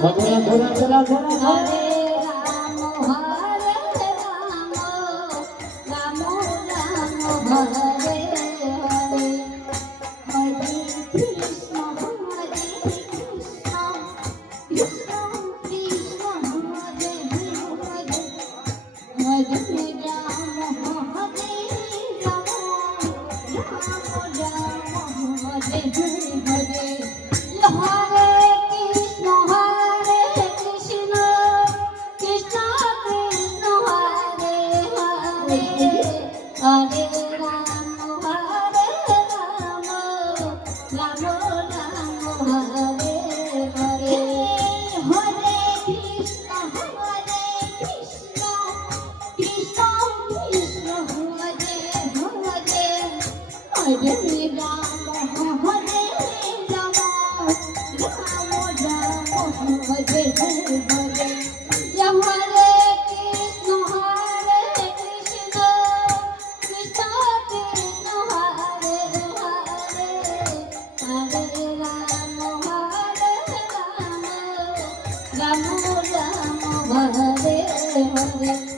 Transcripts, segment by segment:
ধরে ধরে চলা ধরে My Mahadev.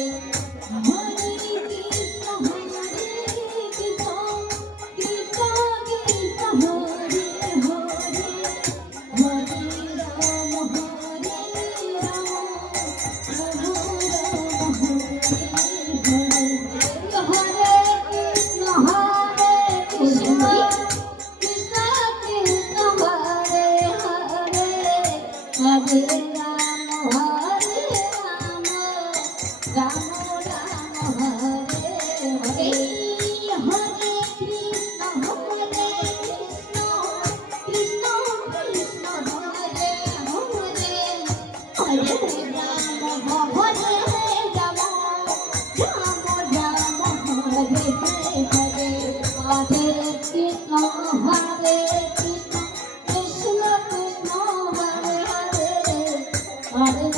Oh.